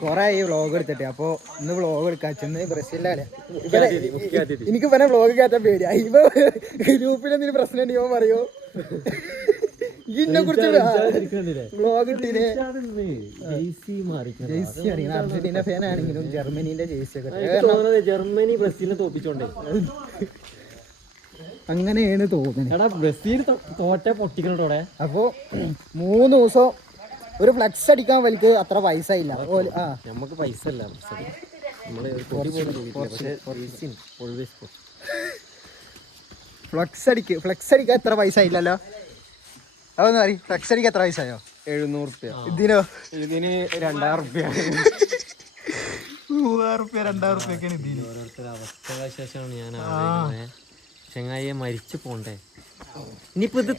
കൊറേ ഈ വ്ളോഗ് എടുത്തിട്ട്. അപ്പൊ ഇന്ന് വ്ളോഗ് എടുക്കാന്ന് ബ്രസീലിലെ എനിക്ക് ഇവനെ വ്ളോഗ് കേട്ടാ പേടിയാ. ഇവ ഗ്രൂപ്പിലെന്തെങ്കിലും പ്രശ്നം ഉണ്ടെങ്കിൽ പറയോ ഇതിനെ കുറിച്ച് വ്ളോഗ് ഇട്ടിനെ. ജെയ്സി അറിയണം. അർജന്റീന ഫാൻ ആണെങ്കിലും ജർമ്മനീന്റെ ജെയ്സി ഒക്കെ ജർമ്മനി ബ്രസീലിനെ തോപ്പിച്ചോണ്ടേ അങ്ങനെയാണ് തോന്നുന്നത്. ബ്രസീൽ തോറ്റ പൊട്ടിക്കണോടെ. അപ്പൊ 3 ദിവസം ഒരു ഫ്ലക്സ് അടിക്കാൻ വലിക്ക് അത്ര പൈസ ഇല്ല. നമുക്ക് പൈസ ഇല്ല. ഫ്ലക്സ് അടിക്കാൻ എത്ര പൈസ ഇല്ലല്ലോ. അതൊന്നും അറിയും. ഫ്ലക്സ് അടിക്കാൻ എത്ര പൈസയോ? 700 ഇതിനോ? ഇതിന് 2000 3000 2000 ഇതിന്. ഓരോരുത്തർ അവസ്ഥശേഷമാണ് ഞാൻ ആലോചിക്കുന്നത്. ചെങ്ങായിയെ മരിച്ചു പോണ്ടേ ഇനിയിപ്പോ ഇത്.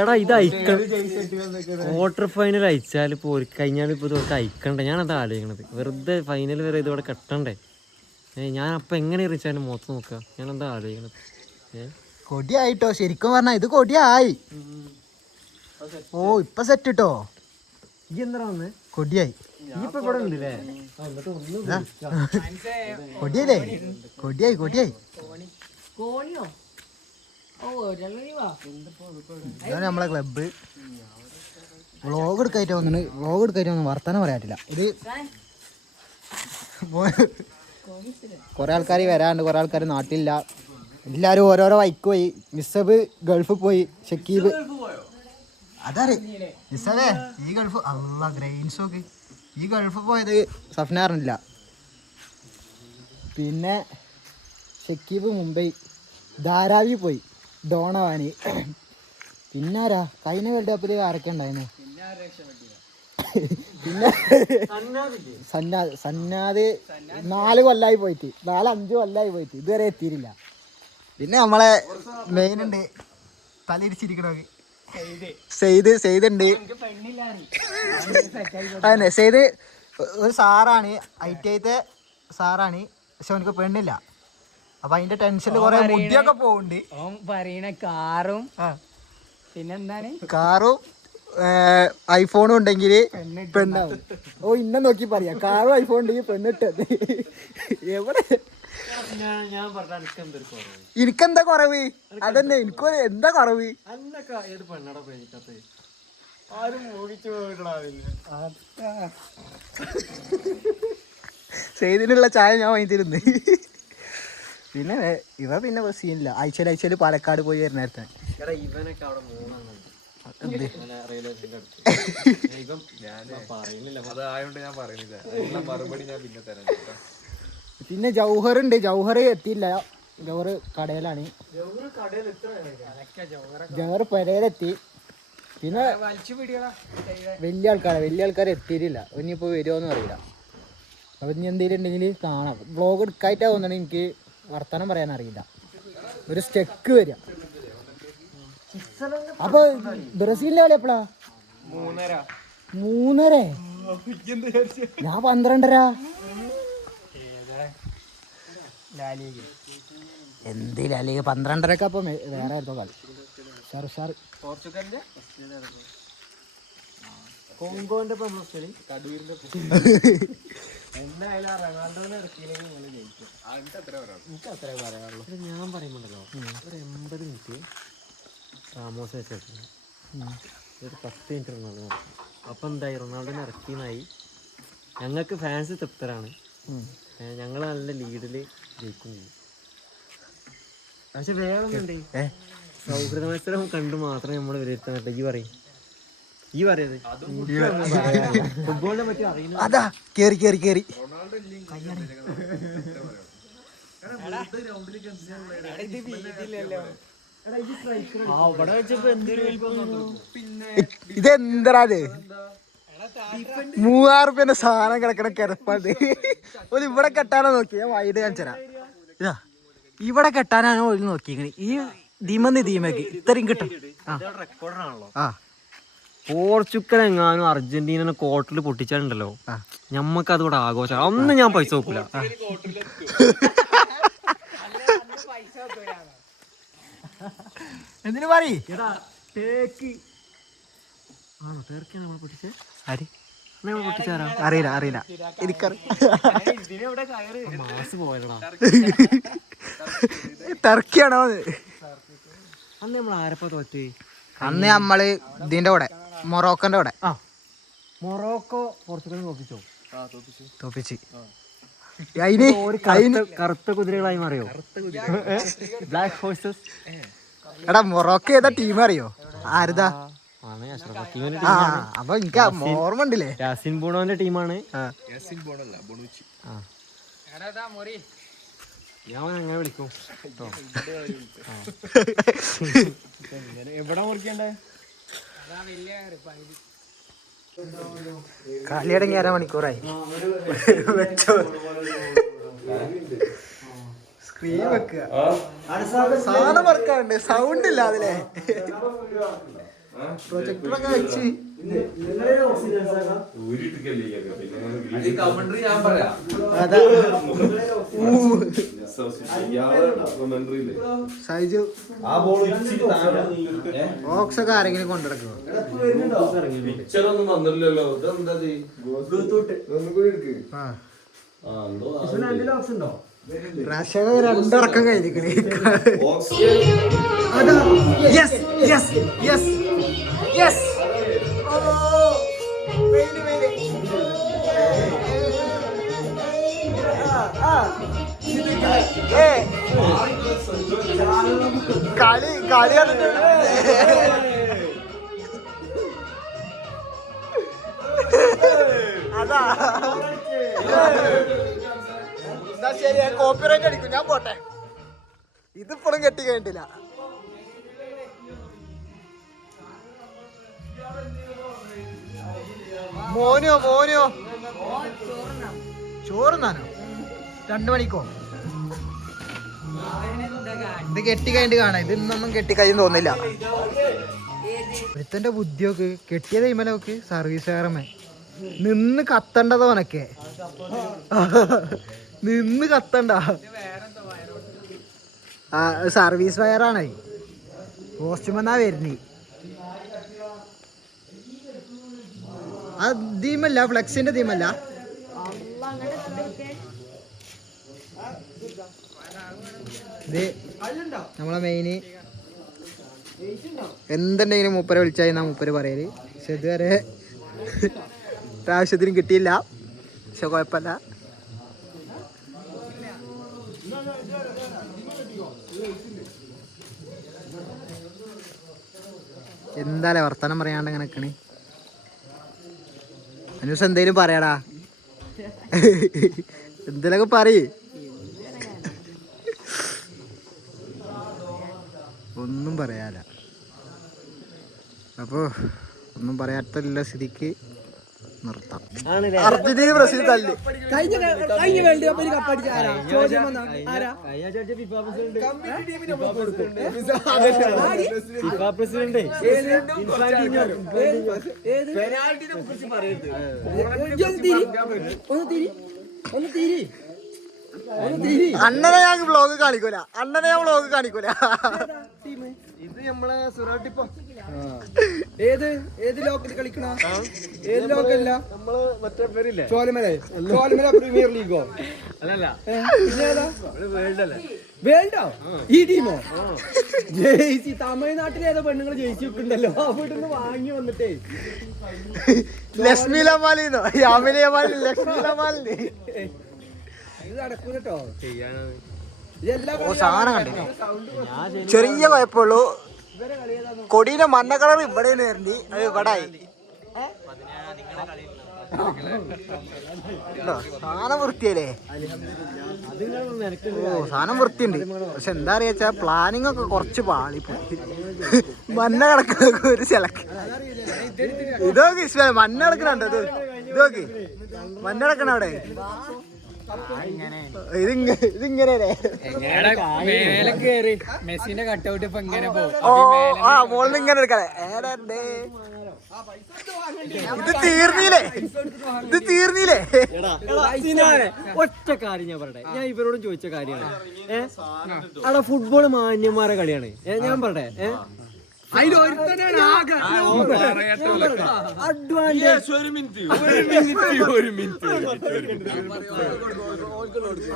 എടാ ഇത് ക്വാർട്ടർ ഫൈനൽ അയച്ചാൽ ഇപ്പൊ കഴിഞ്ഞാൽ ഇപ്പൊ ഇതൊക്കെ അയക്കണ്ടേ? ഞാനത് ആലോചിക്കണത്. വെറുതെ ഫൈനൽ വരെ ഇതോടെ കെട്ടണ്ടേ? ഞാൻ അപ്പൊ എങ്ങനെ റിച്ചാലും മുഖത്ത് നോക്കുക? ഞാനെന്താ ആലോചിക്കണത്? കൊടിയായിട്ടോ ശരിക്കും പറഞ്ഞാ. ഇത് കൊടിയായി. ഓ ഇപ്പൊ സെറ്റ് ഇട്ടോ. ഈ എന്താ വന്ന് കൊടിയായി. ഇപ്പൊ ഇവിടെ ഉണ്ടല്ലേ? കൊടിയല്ലേ? കൊടിയായി കൊടിയായി. ഇതാണ് നമ്മളെ ക്ലബ്ബ്. വ്ളോഗ് എടുക്കായിട്ട് വന്നിട്ട് വർത്താനം പറയാറ്റില്ല. ഇത് കുറെ ആൾക്കാർ വരാണ്ട്, കുറെ ആൾക്കാർ നാട്ടിലില്ല. എല്ലാരും ഓരോരോ വൈക്ക് പോയി. മിസ്സബ് ഗൾഫിൽ പോയി. ഷക്കീബ് അതറിയ മിസ്സബേ ഈ ഗൾഫ് അല്ല ഗ്രെയിൻസൊക്കെ ഈ ഗൾഫിൽ പോയത് സഫ്നാറിനില്ല. പിന്നെ ഷക്കീബ് മുംബൈ ധാരാവി പോയി. ഡോണവാനി. പിന്നെ ആരാ കഴിഞ്ഞ വേൾഡ് കപ്പിൽ ആരൊക്കെ ഉണ്ടായിരുന്നു? പിന്നെ സന്നാദ് 4 കൊല്ലായി പോയിട്ട്, 4-5 കൊല്ലായി പോയിട്ട് ഇതുവരെ എത്തിയിട്ടില്ല. പിന്നെ നമ്മളെ മെയിൻ ഉണ്ട് തലയിരിച്ചിരിക്കണ സെയ്ദ് ഉണ്ട്. അതന്നെ സെയ്ദ് ഒരു സാറാണ്, ITIത്തെ സാറാണ്. പക്ഷെ അവനക്ക് പെണ്ണില്ല. അപ്പൊ അതിന്റെ ടെൻഷനിൽ കുറെ മുടിയൊക്കെ പോകുന്നുണ്ട്. കാറും ഐഫോണും ഉണ്ടെങ്കിൽ പെണ്ണാവും. ഓ ഇന്നെ നോക്കി പറയാ കാറും ഐഫോൺ ഉണ്ടെങ്കിൽ പെണ്ണിട്ടത്. എവിടെ എനിക്കെന്താ കുറവ്? അതന്നെ എനിക്ക് എന്താ കുറവ്? സെയ്ദിനുള്ള ചായ ഞാൻ വാങ്ങിത്തിരുന്നു. പിന്നെ പിന്നെ സീനില്ല. ആഴ്ചയിൽ പാലക്കാട് പോയി വരുന്നേരത്തെ പിന്നെ ജൗഹർ ഉണ്ട്. ജൗഹർ എത്തിയില്ല. ജൗഹർ കടയിലാണ്. ജൗഹർ പെരയിലെത്തി. പിന്നെ വലിയ ആൾക്കാർ എത്തിയിട്ടില്ല. ഇനിയിപ്പോൾ വരുമോന്നും അറിയില്ല. അപ്പം ഇനി എന്തെങ്കിലും ഉണ്ടെങ്കിൽ കാണാം. വ്ളോഗ് എടുക്കായിട്ടാ തോന്നണം. എനിക്ക് വർത്തമാനം പറയാൻ അറിയില്ല. ഒരു സ്റ്റെക്ക് വരിക. അപ്പൊ ബ്രസീലിന്റെ കളി എപ്പോഴാ? 3:30. ഞാൻ 12:30. എന്ത് ലാലിക 12:30. അപ്പൊ വേറെ ആയിരുന്നു കളി. പോർച്ചുഗലിന്റെ കോങ്കോന്റെ എന്തായാലും റൊണാൾഡോനെ ഇറക്കിയില്ലെങ്കിൽ നിങ്ങൾ ജയിക്കും. എനിക്ക് അത്രേ പറയാനുള്ളൂ. ഞാൻ പറയുമ്പോണ്ടല്ലോ ഒരു 80 മിനിറ്റ് റാമോസ് വെച്ചിട്ട് ഒരു 10 മിനിറ്റ് റൊണാൾഡോ. അപ്പം എന്തായി? റൊണാൾഡോനെ ഇറക്കിയെന്നായി. ഞങ്ങൾക്ക് ഫാൻസ് തൃപ്തരാണ്. ഞങ്ങൾ നല്ല ലീഡിൽ ജയിക്കും ചെയ്യും. പക്ഷെ വേറെ ഒന്നുണ്ട്. സൗഹൃദ മത്സരം കണ്ട് മാത്രമേ നമ്മൾ വിലയിരുത്താൻ പറ്റൂ. ഈ പറയുന്നത് ഫുട്ബോളിനെ പറ്റി അറിയുന്നത് അതാ കേറി ഇതെന്തരാ? 3000 സാധനം കിടക്കണ കിടപ്പാണ്ട്. ഒരു ഇവിടെ കെട്ടാനോ നോക്കി. ഞാൻ വൈഡ് കാണിച്ചരാ. ഇതാ ഇവിടെ കെട്ടാനാണോ ഒരു നോക്കിയെങ്കിൽ ഈ ദീമക്ക് ഇത്രയും കിട്ടും. പോർച്ചുഗൽ എങ്ങാനും അർജന്റീന കോർട്ടിൽ പൊട്ടിച്ചാലുണ്ടല്ലോ, ഞമ്മക്ക് അതുകൂടെ ആഘോഷം. ഒന്നും ഞാൻ പൈസ നോക്കൂല. എന്തിനു പറയ്? ടേക്ക് ആണോ? ടേർക്കിയാണ് നമ്മൾ പൊട്ടിച്ചത്. ആര്? പൊട്ടിച്ചാരാ അറിയില്ല മാസ് പോയടാ. ടർക്കിയാണോ അന്ന് നമ്മൾ ആരപ്പ തോറ്റ്? അന്ന് നമ്മള് ഇതിന്റെ കൂടെ മൊറോക്കന്റെ കൂടെ മൊറോക്കോ പോർച്ചുഗലിനെ തോപ്പിച്ച് കറുത്ത കുതിരകളായി മാറിയോ? Black horses. എടാ മൊറോക്കോ ഏതാ ടീം അറിയോ? ആരുതാ? അപ്പൊ എനിക്ക് ഓർമ്മ ഉണ്ടല്ലേ, യാസിൻ ബൂണോന്റെ ടീമാണ്. ഞാൻ അങ്ങനെ വിളിക്കും. എവിടെ മുറിക്കണ്ടേ? കളി തുടങ്ങി 1/2 മണിക്കൂറായി. സ്ക്രീൻ വെക്കുക, സാധനം വർക്കാണ്ട്, സൗണ്ട് ഇല്ല അതിലെ. പ്രൊജക്ടറൊക്കെ വെച്ച് സൈജു ബോക്സ് ഒക്കെ ആരെങ്കിലും കൊണ്ടിടക്കുമോ? രണ്ടടക്കം കഴിഞ്ഞിരിക്കണേ. കളി അതാ എന്നാ ശരി, കോപ്പിറൈറ്റ് അടിക്കും, ഞാൻ പോട്ടെ. ഇതിപ്പോഴും കെട്ടി കഴിഞ്ഞിട്ടില്ല. മോനോ ചോറുന്നാനോ 2 മണിക്കോ? ഇത് കെട്ടി കഴിഞ്ഞിട്ട് കാണാം. ഇത് ഇന്നൊന്നും കെട്ടി കഴിയും തോന്നില്ല. ഒരുത്തന്റെ ബുദ്ധിയൊക്കെ കെട്ടിയ തൈമലൊക്കെ സർവീസുകാരമ്മ നിന്ന് കത്തണ്ടതോനൊക്കെ നിന്ന് കത്തണ്ട. സർവീസ് വയറാണേ, പോസ്റ്റുമെന്നാ വരുന്നേ. ആ തീമല്ല, ഫ്ലെക്സിന്റെ തീമല്ല. ഇത് നമ്മളെ മെയിന് എന്തുണ്ടെങ്കിലും മൂപ്പരെ വിളിച്ചാൽ മൂപ്പര് പറയല്. പക്ഷെ ഇതുവരെ പ്രാവശ്യത്തിനും കിട്ടിയില്ല. പക്ഷെ കുഴപ്പമില്ല. എന്താല്ലേ വർത്തമാനം പറയാണ്ട് അങ്ങനെ നിക്കണേ? അനുസ് എന്തേലും പറയാടാ, എന്തേലൊക്കെ പറയ്. ഒന്നും പറയാല. അപ്പോ ഒന്നും പറയാത്തല്ല സ്ഥിതിക്ക് നിർത്താം. അർജന്റീന ബ്രസീൽ തല്ലി. കഴിഞ്ഞ വേൾഡ് കപ്പിൽ കപ്പടിച്ച ചോദ്യം ആരാ? അണ്ണനെ ഞാൻ വ്ളോഗ് കാണിക്കൂല. ഇത് നമ്മളെ സുറാട്ടിപ്പോ ഏത് ലോക്കൽ കളിക്കണ? ഏത് ലോക്കല്ല? നമ്മള് മറ്റേ പേരില്ലേ, ചോലമല പ്രീമിയർ ലീഗോ? അല്ലല്ല, വേൾഡോ? ഈ ടീമോ? ജേഴ്സി തമിഴ്നാട്ടിലെ ഏതോ പെണ്ണുങ്ങൾ ജേഴ്സി വെക്കുന്നുണ്ടല്ലോ, ആ വീട്ടിൽ വാങ്ങി വന്നിട്ടേ. ലക്ഷ്മി ലമാലിന്നോ? ഇത് നടക്കും കേട്ടോ. ചെറിയ കുഴപ്പമുള്ളൂ. കൊടീന്റെ മഞ്ഞ കളർ ഇവിടെ വരണ്ടി, അത് ഇവിടെ ആയി. സാധനം വൃത്തിയല്ലേ? സാധനം വൃത്തിയുണ്ട്. പക്ഷെ എന്താ അറിയാച്ചാ പ്ലാനിങ് ഒക്കെ കുറച്ച് പാളിപ്പോയി. മഞ്ഞ കിടക്കുന്ന ഒരു ചിലക്ക് ഇതൊക്കെ ഇഷ്ടമായി. മഞ്ഞ കിടക്കണുണ്ട്. ഇതൊക്കെ മഞ്ഞ കിടക്കണ അവിടെ. ഇതിങ്ങനെ മെസ്സിന്റെ കട്ടൗട്ട് ഇപ്പൊ ഇങ്ങനെ മോളിന്ന് ഇങ്ങനെ എടുക്കണേ. ഇത് തീർന്നില്ലേ? ഒറ്റ കാര്യം ഞാൻ പറയട്ടെ, ഞാൻ ഇവരോടും ചോദിച്ച കാര്യമാണ്. അവിടെ ഫുട്ബോൾ മാന്യന്മാരെ കളിയാണ്. ഞാൻ പറയട്ടെ,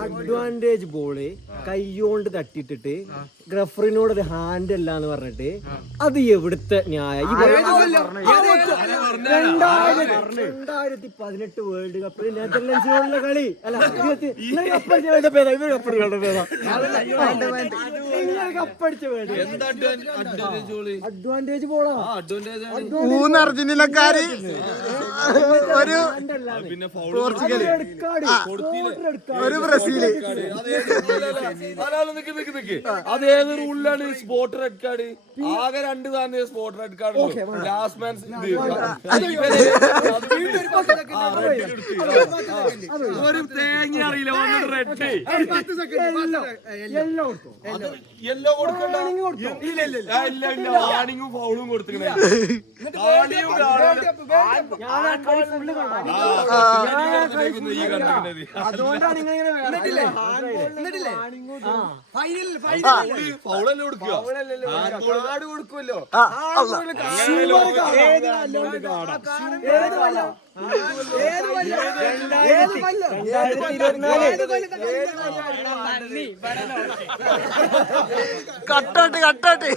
അഡ്വാൻറ്റേജ് ബോള് കൈയോണ്ട് തട്ടിയിട്ടിട്ട് റഫറിനോട് ഒരു ഹാൻഡ് അല്ല എന്ന് പറഞ്ഞിട്ട് അത് എവിടുത്തെ ന്യായം? 2018 വേൾഡ് കപ്പിൽ നെതർലൻഡ്സിനോടുള്ള കളി അല്ല കപ്പടിച്ച വേൾഡ് അഡ്വാൻറ്റേജ് ബോളാ. അർജന്റീനക്കാര് ഒരു പോർച്ചുഗൽ ഒരു ബ്രസീല്. അതേത് റൂളിലാണ് സ്പോട്ട് റെഡ് കാർഡ്? ആകെ 2 തന്നെ spot red card. Last man ഒരു തേങ്ങ അറിയില്ല വന്നിട്ട് റെഡ് യെല്ലോ കൊടുക്കണ്ട. വാണിങ്ങും ഫൗളും കൊടുത്തിരിക്കണേ. അതുകൊണ്ടാണ് ഫൗളല്ലേ കൊടുക്കുക? കൊടുക്കുമല്ലോ. കട്ടോട്ട് കട്ടോട്ട്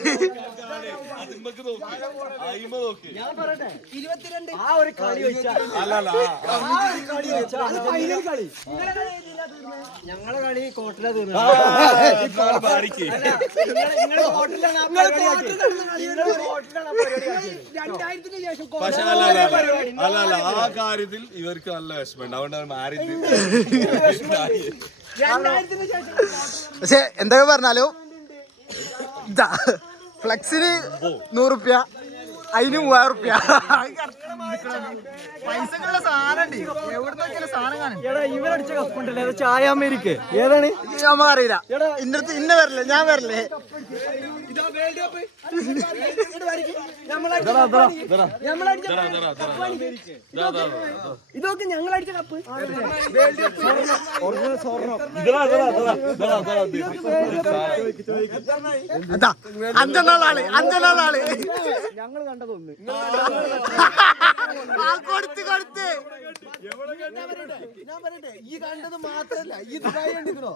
ഞങ്ങളെ കളി കോട്ടില തീർന്നു. പക്ഷെ അല്ല ആ കാര്യത്തിൽ ഇവർക്ക് നല്ല വിഷമമുണ്ട്. അതുകൊണ്ടാണ് മാറിയത്. പക്ഷെ എന്തൊക്കെ പറഞ്ഞാലും ഫ്ലക്സിന് 100 റുപ്യ, അതിന് 3000 റുപ്യ. പൈസക്കുള്ള സാധനം എവിടുന്നൊക്കെ സാധനം കാണും. ഇവരടിച്ച കപ്പുണ്ടല്ലേ അത് ചായ അമേരിക്ക ഏതാണ് നമ്മ അറിയില്ല. ഇന്നത്തെ ഇന്ന വരല്ലേ, ഞാൻ വരല്ലേ. ഇതൊക്കെ ഞങ്ങളടിച്ച കപ്പ്. അഞ്ചെണ്ണാളാള് ഞങ്ങൾ കണ്ടതൊന്ന് കൊടുത്ത് കൊടുത്ത് ഞാൻ പറയട്ടെ, ഈ കണ്ടത് മാത്രല്ല ഈ ദുബായ് കണ്ടിക്കണോ?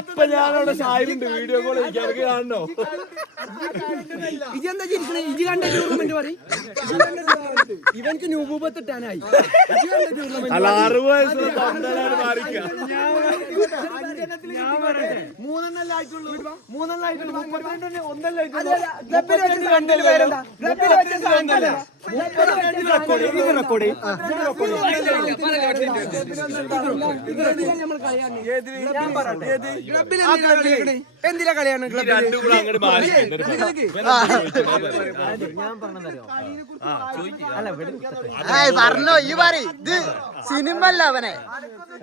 ഇപ്പൊ ഞാനവിടെ സായിലുണ്ട്. വീഡിയോ കോൾ എനിക്ക് കാണണോ? ഇതെന്താ ചിരിക്കണേ? ഇജ് കണ്ട ടൂർണമെന്റ് പറയും. ഇവൻക്ക് ന്യൂബൂപത്തിട്ടാനായി. അല്ല 60 വയസ്സുള്ള തന്തനാണ് മാറിക്ക. മൂന്നെണ്ണല്ല ആയിട്ടുള്ളൂ. മൂന്നെണ്ണായിട്ടുള്ളൂ. എന്തിനാ കളിയാണ്? ഞാൻ പറഞ്ഞോ പറഞ്ഞോ ഈ പറ. ഇത് സിനിമ അല്ല അവനെ.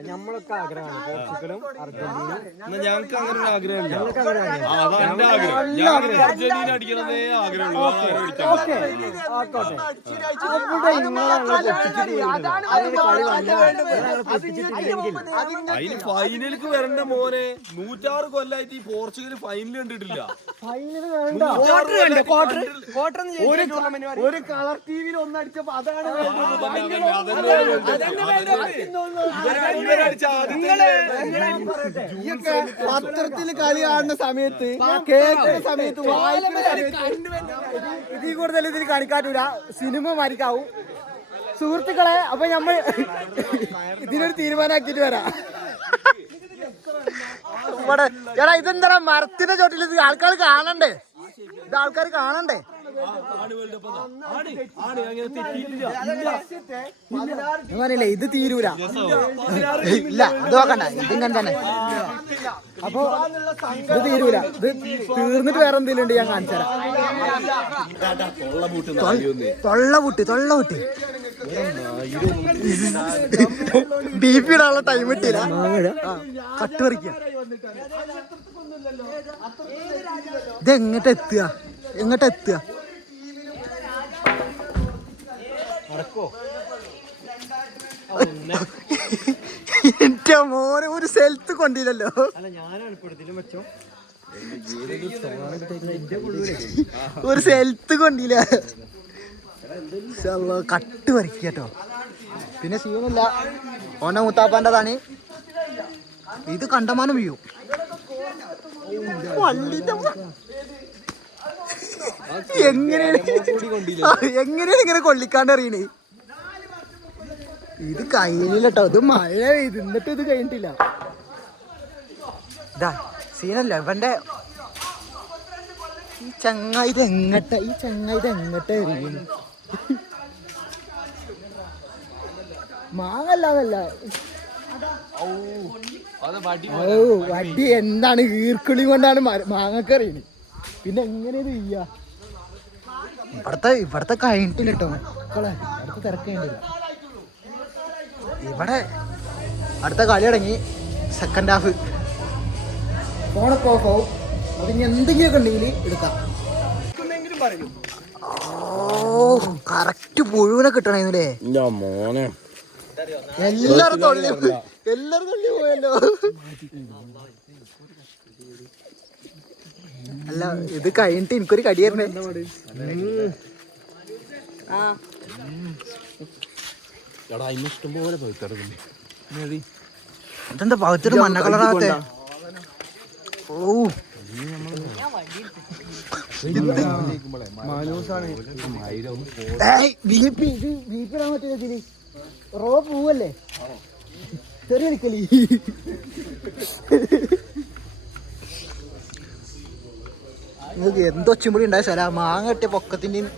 നമ്മളൊക്കെ ആഗ്രഹമാണ് പോർച്ചുഗലും അർജന്റീനയും. ഞങ്ങൾക്ക് അങ്ങനെ ഒരു ആഗ്രഹമില്ല. അർജന്റീന അടിക്കണമെന്നേ ആഗ്രഹമുള്ളൂ. അതിന് ഫൈനലിക്ക് വരണ്ട മോനെ. 106 കൊല്ലായിട്ട് ഈ പോർച്ചുഗൽ ഫൈനൽ കണ്ടിട്ടില്ല. ഒരു കളർ ടിവിയിൽ ഒന്നടിച്ചപ്പോ അതാണ് പത്രത്തിൽ കളി കാണുന്ന സമയത്ത് കേൾക്കുന്ന സമയത്ത് ഇതിൽ കൂടുതൽ ഇതിൽ കാണിക്കാറ്റൂല. സിനിമ മരിക്കാവും. സുഹൃത്തുക്കളെ, അപ്പൊ നമ്മൾ ഇതിനൊരു തീരുമാനമാക്കിട്ട് വരാം. എടാ ഇതെന്താ മരത്തിന്റെ ചോട്ടിൽ ഇത് ആൾക്കാർ കാണണ്ടേ? ഇത് ആൾക്കാർ കാണണ്ടേ? പറഞ്ഞില്ലേ ഇത് തീരൂല. ഇല്ല ഇത് നോക്കണ്ട, ഇതിങ്ങനെ തന്നെ. അപ്പൊ ഇത് തീരൂല. ഇത് തീർന്നിട്ട് വേറെ എന്തെങ്കിലും ഉണ്ട് ഞാൻ കാണിച്ചു തരാം. തൊള്ള പൊട്ടി ബീഫ് ഇടാനുള്ള ടൈം കിട്ടിയില്ല. കട്ട് പറിക്ക. ഇത് എങ്ങോട്ട് എത്തുക? എന്റെ മോനെ ഒരു സ്ഥലത്ത് കൊണ്ടില്ലല്ലോ. അല്ല ഞാനാണ് ഇപ്പൊ ഇതിലും വെച്ചോ ഒരു സ്ഥലത്ത് കൊണ്ടില്ല. കട്ട് പറിക്കട്ടോ. പിന്നെ സീനില്ല, ഓനെ മുത്താപ്പാൻ്റെതാണ്. ഇത് കണ്ടമാനം വീഴും. എങ്ങനെയാണ് ഇങ്ങനെ കൊള്ളിക്കാണ്ട് അറിയണേ? ഇത് കഴിഞ്ഞില്ലട്ടോ. ഇത് മഴ പെയ്ത് എന്നിട്ട് ഇത് കഴിഞ്ഞിട്ടില്ല. ഇതാ സീനല്ല ഇവന്റെ ഈ ചങ്ങായി ഇത് എങ്ങട്ടെ എറിയുന്നു. മാങ്ങല്ലാന്നല്ല, വടി എന്താണ് ഈർക്കിളി കൊണ്ടാണ് മാങ്ങക്കറിയുന്നത്. പിന്നെ എങ്ങനെ ഇത് ചെയ്യാ? ഇവിടത്തെ കഴിഞ്ഞിട്ടില്ല കേട്ടോ മക്കളെ. അടുത്ത തിരക്കേണ്ടില്ല. ഇവിടെ അടുത്ത കളി തുടങ്ങി. സെക്കൻഡ് ഹാഫ് ഫോണൊക്കെ ഓഫ് ആവും. അത് ഇനി എന്തെങ്കിലുമൊക്കെ ഉണ്ടെങ്കിൽ എടുക്കാം. കറക്റ്റ് പുഴുവിനെ കിട്ടണേ മോനെ. എല്ലാരും തൊള്ളി പോയല്ലോ. അല്ല ഇത് കഴിഞ്ഞിട്ട് എനിക്കൊരു കടി തരണേ. ഇഷ്ടംപോലെ ഇതെന്താ പകുത്തൊരു മഞ്ഞ കളറാകത്തെ? ഓ റോ പൂവല്ലേ ചെറിയ കളിക്കലി. നിങ്ങൾക്ക് എന്തൊച്ചും കൂടി ഉണ്ടായ സ്ഥല മാങ്ങ കെട്ടിയ പൊക്കത്തിൻ്റെയും.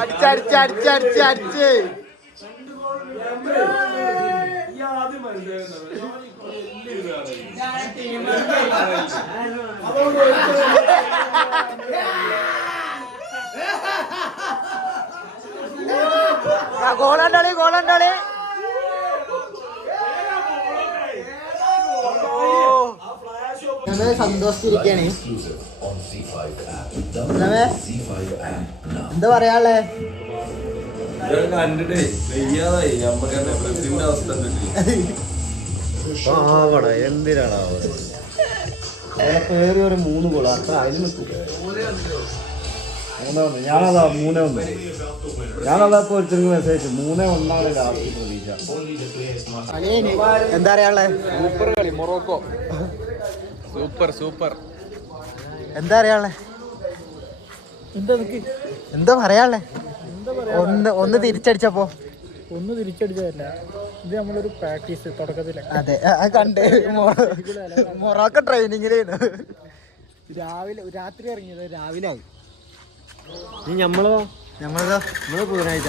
അടിച്ചടിച്ചടിച്ചടിച്ചടിച്ച് ഗോളണ്ടാളി ഗോളണ്ടാളി. സന്തോഷിച്ചിരിക്കാണ്. എന്താ പറയാളേ? കണ്ടിട്ടേ വയ്യാതായി. നമ്മക്കന്നെ ബ്രസീലിന്റെ അവസ്ഥ എന്തിനാണ് പേര് ഒരു 3 ഗോൾ അത്ര അതിൽ നിൽക്കും. 3-1. ഞാനതാ 3-1. ഞാനതാ ഇപ്പൊ ഒരുത്തർക്ക് മെസ്സേജ് 3-1 ലാസ്റ്റ് പ്രതീക്ഷ. എന്താ പറയാളേ? സൂപ്പർ കളി മൊറോക്കോ. സൂപ്പർ. എന്താ പറയാളേ? എന്താ പറയാളേ? ഒന്ന് തിരിച്ചടിച്ചപ്പോ ഒന്ന് തിരിച്ചടിച്ചതല്ല, ഇത് നമ്മളൊരു പ്രാക്ടീസ് തുടക്കത്തില്. അതെ കണ്ട് മൊറോക്കോ ട്രെയിനിങ്ങിലായിരുന്നു. രാത്രി ഇറങ്ങിയത് രാവിലെ ആയി. നമ്മളോ നമ്മള് ബുധനാഴ്ച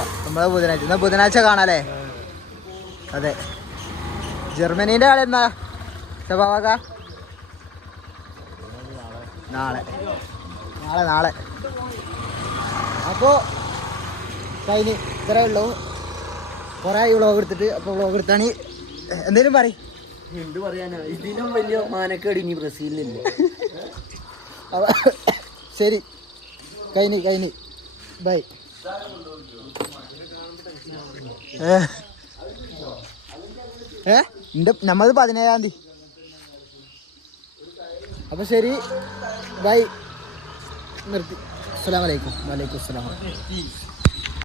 എന്നാ ബുധനാഴ്ച കാണാല്ലേ? അതെ. ജർമ്മനീന്റെ കളി എന്നാ ശബാവാക? നാളെ. അപ്പോ കഴിഞ്ഞ് ഇത്രേ ഉള്ളൂ. കുറെ വ്ളോഗ് എടുത്തിട്ട്. അപ്പോൾ വ്ളോഗ് എടുത്താണ്. എന്തേലും പറയും. എന്ത് പറയാനാ? ഇതിലും വലിയ മാനക്കേട് ഇനി ബ്രസീലിനില്ല. ശരി, കഴിഞ്ഞ് ബൈ. നമ്മളത് 17-ാം തീയതി. അപ്പൊ ശരി, ബൈ, നിർത്തി. അസ്സലാമു അലൈക്കും. വലൈക്കും അസ്സലാം.